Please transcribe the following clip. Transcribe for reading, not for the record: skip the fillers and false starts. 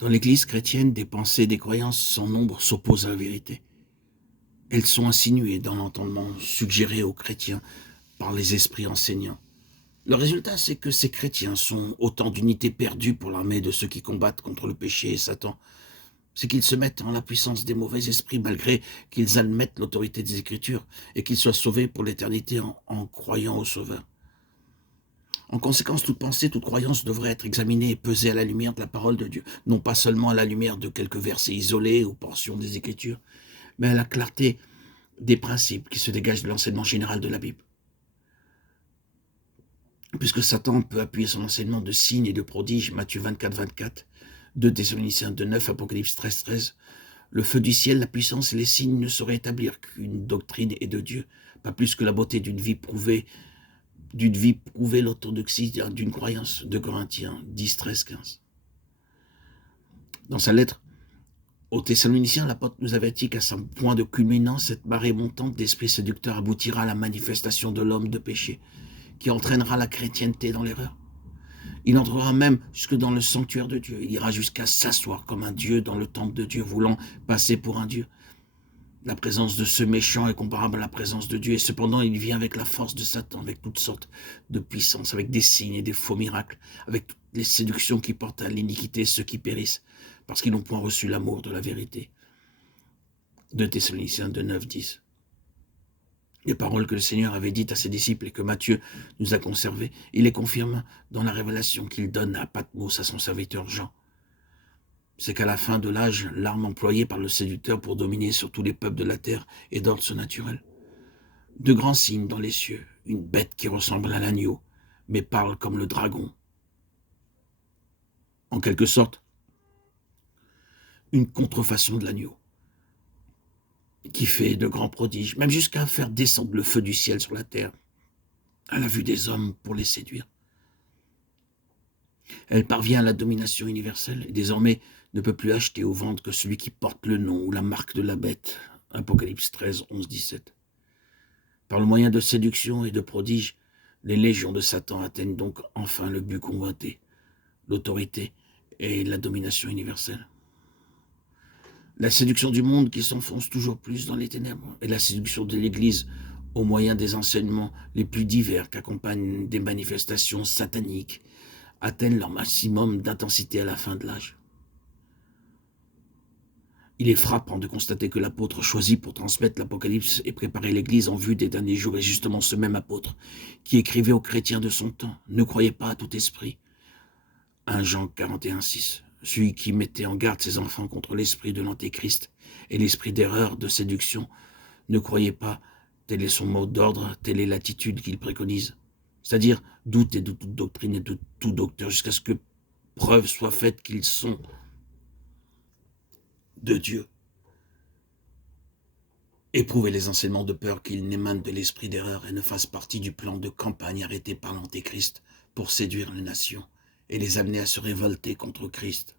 Dans l'Église chrétienne, des pensées et des croyances sans nombre s'opposent à la vérité. Elles sont insinuées dans l'entendement, suggérées aux chrétiens par les esprits enseignants. Le résultat, c'est que ces chrétiens sont autant d'unités perdues pour l'armée de ceux qui combattent contre le péché et Satan. C'est qu'ils se mettent en la puissance des mauvais esprits malgré qu'ils admettent l'autorité des Écritures et qu'ils soient sauvés pour l'éternité en croyant au Sauveur. En conséquence, toute pensée, toute croyance devrait être examinée et pesée à la lumière de la parole de Dieu, non pas seulement à la lumière de quelques versets isolés ou portions des Écritures, mais à la clarté des principes qui se dégagent de l'enseignement général de la Bible. Puisque Satan peut appuyer son enseignement de signes et de prodiges, Matthieu 24, 24, 2 Thessaloniciens 2, 9, Apocalypse 13, 13, le feu du ciel, la puissance et les signes ne sauraient établir qu'une doctrine est de Dieu, pas plus que la beauté d'une vie prouvée l'orthodoxie d'une croyance, 2 Corinthiens 10, 13, 15. Dans sa lettre aux Thessaloniciens, l'apôtre nous avertit qu'à son point de culminance, cette marée montante d'esprits séducteurs aboutira à la manifestation de l'homme de péché, qui entraînera la chrétienté dans l'erreur. Il entrera même jusque dans le sanctuaire de Dieu. Il ira jusqu'à s'asseoir comme un Dieu dans le temple de Dieu, voulant passer pour un Dieu. La présence de ce méchant est comparable à la présence de Dieu, et cependant il vient avec la force de Satan, avec toutes sortes de puissances, avec des signes et des faux miracles, avec toutes les séductions qui portent à l'iniquité ceux qui périssent, parce qu'ils n'ont point reçu l'amour de la vérité. 2 Thessaloniciens 2, 9, 10. Les paroles que le Seigneur avait dites à ses disciples et que Matthieu nous a conservées, il les confirme dans la révélation qu'il donne à Patmos à son serviteur Jean. C'est qu'à la fin de l'âge, l'arme employée par le séducteur pour dominer sur tous les peuples de la terre est d'ordre surnaturel. De grands signes dans les cieux, une bête qui ressemble à l'agneau, mais parle comme le dragon. En quelque sorte, une contrefaçon de l'agneau, qui fait de grands prodiges, même jusqu'à faire descendre le feu du ciel sur la terre, à la vue des hommes pour les séduire. Elle parvient à la domination universelle et désormais ne peut plus acheter ou vendre que celui qui porte le nom ou la marque de la bête. Apocalypse 13, 11, 17. Par le moyen de séduction et de prodiges, les légions de Satan atteignent donc enfin le but convoité, l'autorité et la domination universelle. La séduction du monde qui s'enfonce toujours plus dans les ténèbres et la séduction de l'Église au moyen des enseignements les plus divers qu'accompagnent des manifestations sataniques atteignent leur maximum d'intensité à la fin de l'âge. Il est frappant de constater que l'apôtre choisi pour transmettre l'Apocalypse et préparer l'Église en vue des derniers jours est justement ce même apôtre qui écrivait aux chrétiens de son temps. Ne croyez pas à tout esprit. 1 Jean 41, 6. Celui qui mettait en garde ses enfants contre l'esprit de l'antéchrist et l'esprit d'erreur, de séduction. Ne croyez pas, tel est son mot d'ordre, telle est l'attitude qu'il préconise. C'est-à-dire douter de toute doctrine et de tout docteur jusqu'à ce que preuve soit faite qu'ils sont de Dieu. Éprouvez les enseignements de peur qu'ils n'émanent de l'esprit d'erreur et ne fassent partie du plan de campagne arrêté par l'Antéchrist pour séduire les nations et les amener à se révolter contre Christ.